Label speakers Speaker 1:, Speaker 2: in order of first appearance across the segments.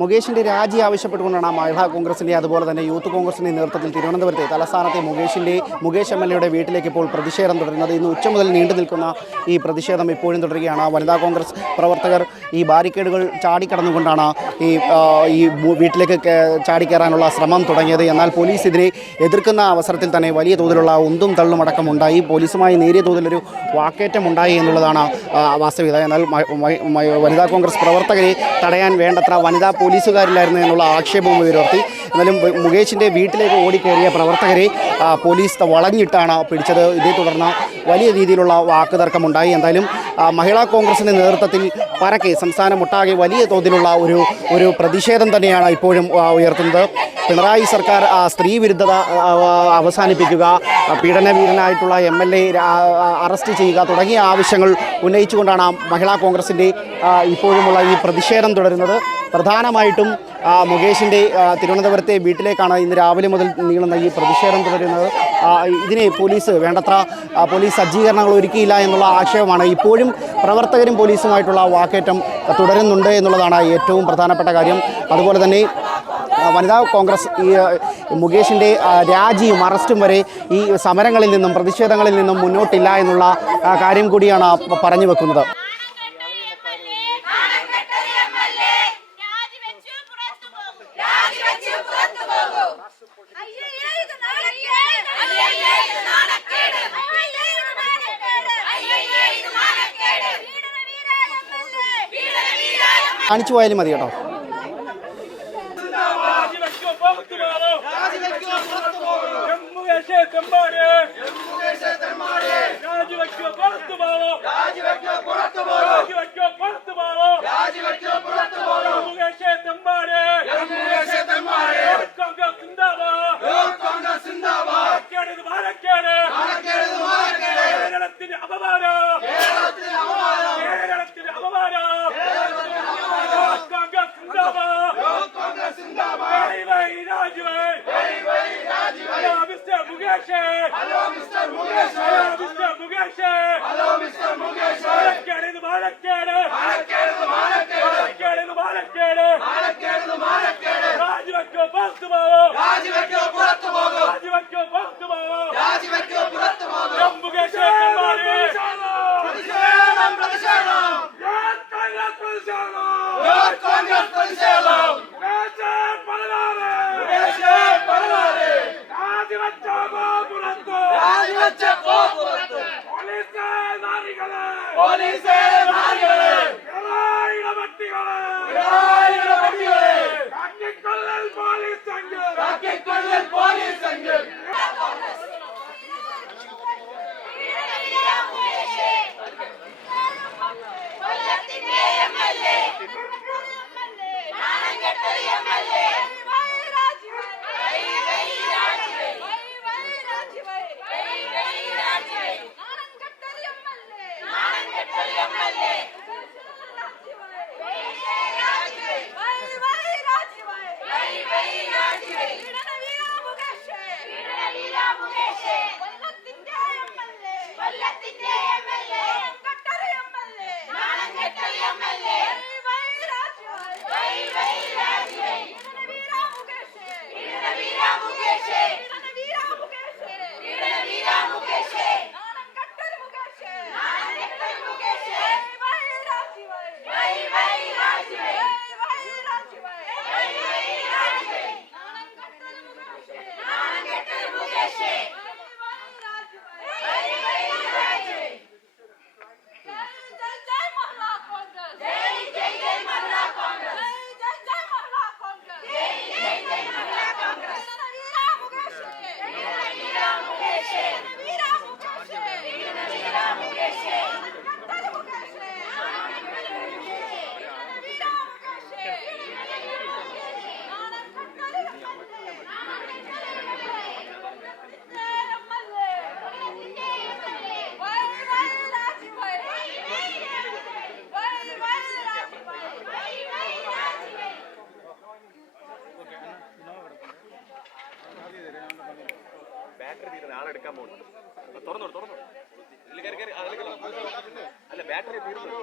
Speaker 1: മുകേഷിന്റെ രാജി ആവശ്യപ്പെട്ടുകൊണ്ടാണ് മഹിളാ കോൺഗ്രസിന്റെ അതുപോലെ തന്നെ യൂത്ത് കോൺഗ്രസിന്റെ നേതൃത്വത്തിൽ തിരുവനന്തപുരത്തെ തലസ്ഥാനത്തെ മുകേഷിന്റെ മുകേഷ് എം എൽ എയുടെ വീട്ടിലേക്ക് ഇപ്പോൾ പ്രതിഷേധം തുടരുന്നത്. ഇന്ന് ഉച്ച മുതൽ നീണ്ടു നിൽക്കുന്ന ഈ പ്രതിഷേധം ഇപ്പോഴും തുടരുകയാണ്. വനിതാ കോൺഗ്രസ് പ്രവർത്തകർ ഈ ബാരിക്കേഡുകൾ ചാടിക്കടന്നുകൊണ്ടാണ് ഈ ഈ വീട്ടിലേക്ക് ചാടിക്കയറാനുള്ള ശ്രമം തുടങ്ങിയത്. എന്നാൽ പോലീസ് ഇതിനെ എതിർക്കുന്ന അവസരത്തിൽ തന്നെ വലിയ തോതിലുള്ള ഉന്തും തള്ളും അടക്കം ഉണ്ടായി. പോലീസുമായി നേരിയ തോതിലൊരു വാക്കേറ്റം ഉണ്ടായി എന്നുള്ളതാണ് വാസ്തവികത. എന്നാൽ വനിതാ കോൺഗ്രസ് പ്രവർത്തകരെ തടയാൻ വേണ്ടത്ര വനിതാ പോലീസുകാരില്ലായിരുന്നു എന്നുള്ള ആക്ഷേപവും ഉയർത്തി. എന്നാലും മുകേഷിന്റെ വീട്ടിലേക്ക് ഓടിക്കേറിയ പ്രവർത്തകരെ പോലീസ് വളഞ്ഞിട്ടാണ് പിടിച്ചത്. ഇതേ തുടർന്ന് വലിയ രീതിയിലുള്ള വാക്കുതർക്കമുണ്ടായി. എന്തായാലും മഹിളാ കോൺഗ്രസിന്റെ നേതൃത്വത്തിൽ പരക്കെ സംസ്ഥാനമൊട്ടാകെ വലിയ തോതിലുള്ള ഒരു ഒരു പ്രതിഷേധം തന്നെയാണ് ഇപ്പോഴും ഉയർത്തുന്നത്. പിണറായി സർക്കാർ സ്ത്രീ വിരുദ്ധത അവസാനിപ്പിക്കുക പീഡന പീഡനവീരനായിട്ടുള്ള എം എൽ എ അറസ്റ്റ് ചെയ്യുക തുടങ്ങിയ ആവശ്യങ്ങൾ ഉന്നയിച്ചുകൊണ്ടാണ് മഹിളാ കോൺഗ്രസിന്റെ ഇപ്പോഴുമുള്ള ഈ പ്രതിഷേധം തുടരുന്നത്. പ്രധാനമായിട്ടും മുകേഷിന്റെ തിരുവനന്തപുരത്തെ വീട്ടിലേക്കാണ് ഇന്ന് രാവിലെ മുതൽ നീളുന്ന ഈ പ്രതിഷേധം തുടരുന്നത്. ഇതിനെ പോലീസ് വേണ്ടത്ര പോലീസ് സജ്ജീകരണങ്ങൾ ഒരുക്കിയില്ല എന്നുള്ള ആക്ഷേപമാണ്. ഇപ്പോഴും പ്രവർത്തകരും പോലീസുമായിട്ടുള്ള വാക്കേറ്റം തുടരുന്നുണ്ട് എന്നുള്ളതാണ് ഏറ്റവും പ്രധാനപ്പെട്ട കാര്യം. അതുപോലെ തന്നെ വനിതാ കോൺഗ്രസ് ഈ മുകേഷിന്റെ രാജിയും അറസ്റ്റും വരെ ഈ സമരങ്ങളിൽ നിന്നും പ്രതിഷേധങ്ങളിൽ നിന്നും മുന്നോട്ടില്ല എന്നുള്ള കാര്യം കൂടിയാണ് പറഞ്ഞു വെക്കുന്നത് കാണിച്ചു പോയാലും മതി കേട്ടോ.
Speaker 2: ജമ്മു പുറത്തു
Speaker 3: Mugesh! Hello, Mr. Mugesh! Hello, Mr. Mugesh! Hello, Mr. Mugesh! Hello, Mr.
Speaker 4: Mugesh! തീരുന്ന തുറന്നോട് തുറന്നോട്. അല്ല ബാറ്ററി തീർന്നു.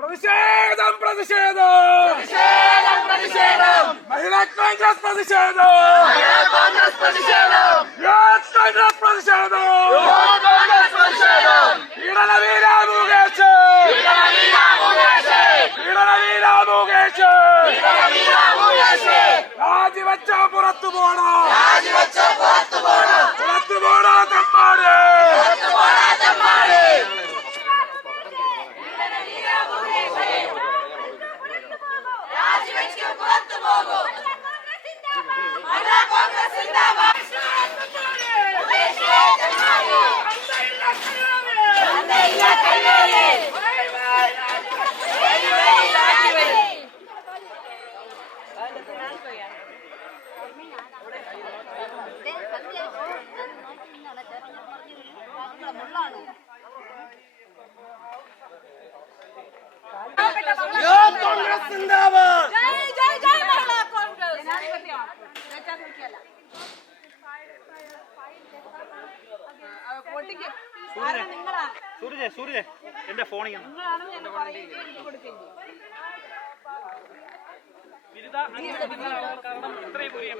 Speaker 2: പ്രതിഷേധം പ്രതിഷേധം. പ്രതിഷേധം മഹിളാ കോൺഗ്രസ് പ്രതിഷേധം. യൂത്ത് കോൺഗ്രസ് പ്രതിഷേധം. പീഡനവീര മുകേഷ്. പീഡനവീര മുകേഷ്. രാജിവെച്ച പുറത്തു പോണോ. പുറത്തു പോണോ തമ്മാട്
Speaker 3: രാജിവെച്ചു പുറത്തു പോകൂ മഹിളാ കോൺഗ്രസ് സിന്ദാബാദ് അന്തയില്ല കല്ലേറ് കോൺഗ്രസ്.
Speaker 5: സൂരജ് സൂരജ് എന്റെ ഫോണിൽ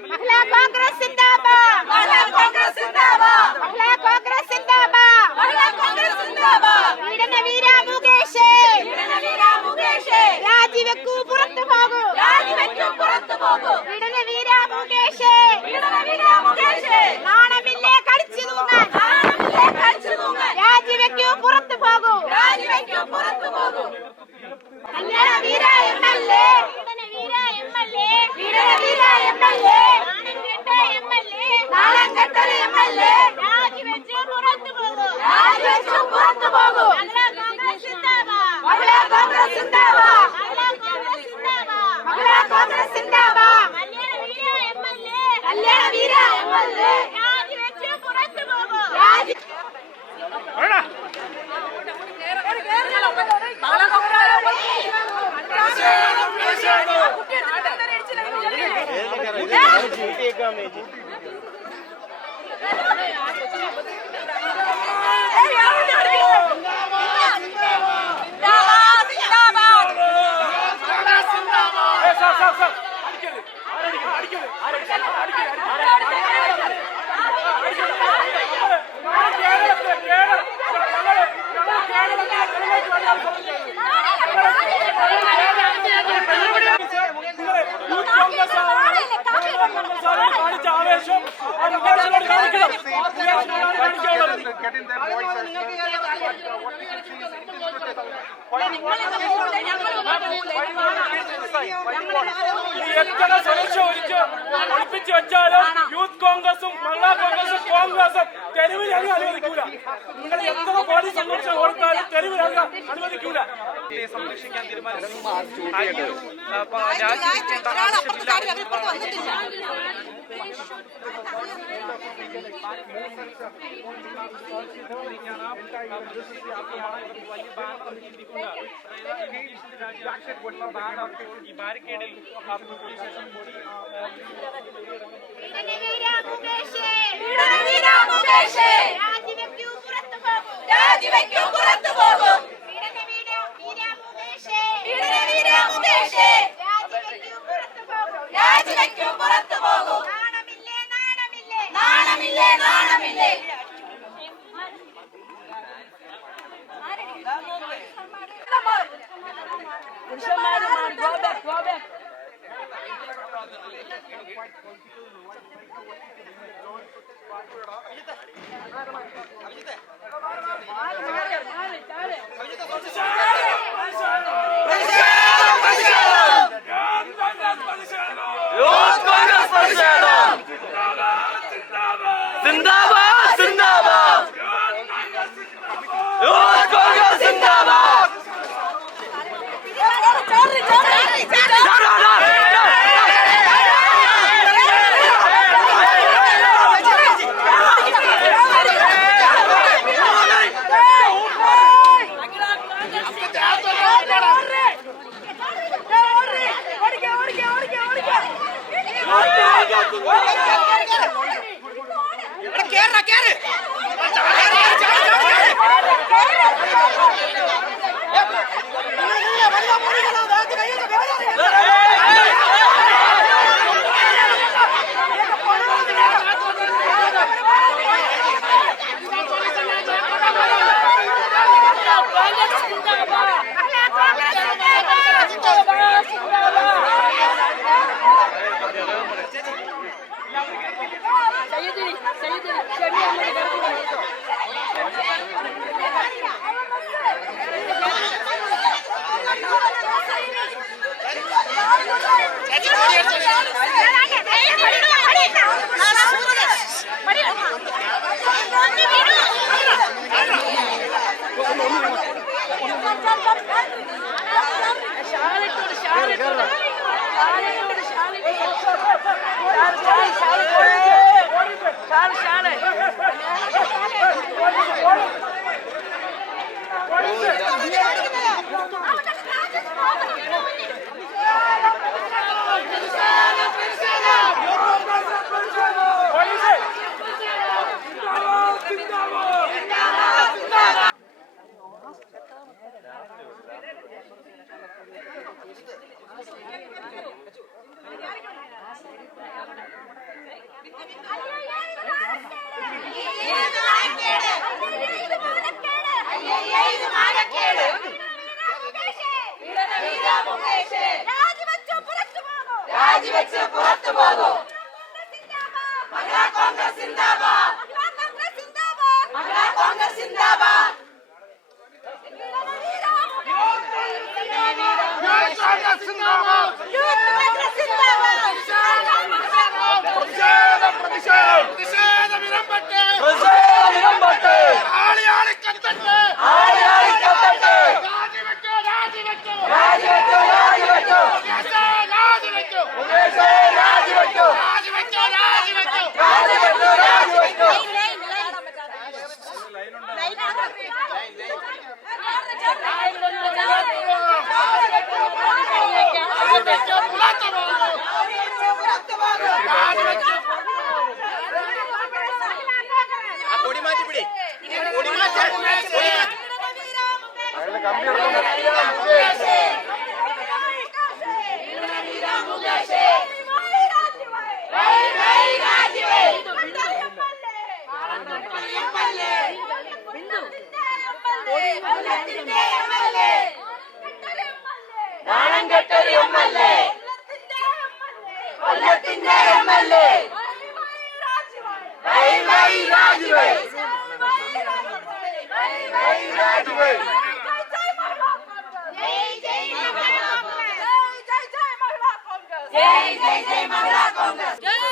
Speaker 3: മഹിളാ കോൺഗ്രസ്
Speaker 2: കാണിച്ച എത്ര സുരക്ഷ ഒഴിച്ച് ഒളിപ്പിച്ച് വെച്ചാലും യൂത്ത് കോൺഗ്രസും മഹിളാ കോൺഗ്രസും കോൺഗ്രസും തെരുവിൽ അനുവദിക്കൂല. നിങ്ങൾ എത്ര പോലീസ് സംഘർഷം അനുവദിക്കൂല.
Speaker 4: സംരക്ഷിക്കാൻ തീരുമാനിച്ചു. ആരെയും, അപ്പൊ രാജിവെക്കേണ്ട ആവശ്യമില്ല ഈ ബാരിക്കേഡിൽ പോലീസ് സ്റ്റേഷൻ കൂടി
Speaker 3: രാജിവെക്കൂ പുറത്തു പോകും രാജിവെക്കൂ പുറത്തു പോകും നാണമില്ലേ നാണമില്ലേ നാണമില്ലേ നാണമില്ലേ പുരുഷന്മാരും ഗോ ബാക്ക് ഗോ ബാക്ക്
Speaker 2: സിന്ദാബാദ്
Speaker 3: രാജിവെച്ച് പുറത്തു പോകൂ മഹിളാ കോൺഗ്രസ് സിന്ദാബാദ് മഹിളാ കോൺഗ്രസ് സിന്ദാബാദ് പ്രതിഷേധം പ്രതിഷേധം സിന്ദാബാദ്
Speaker 4: കൊടി മാറ്റി പിടി
Speaker 3: നാണം കെട്ടൊരു എം എൽ എ കൊല്ലത്തിന്റെ എം എൽ എ जय जय जय महिला कांग्रेस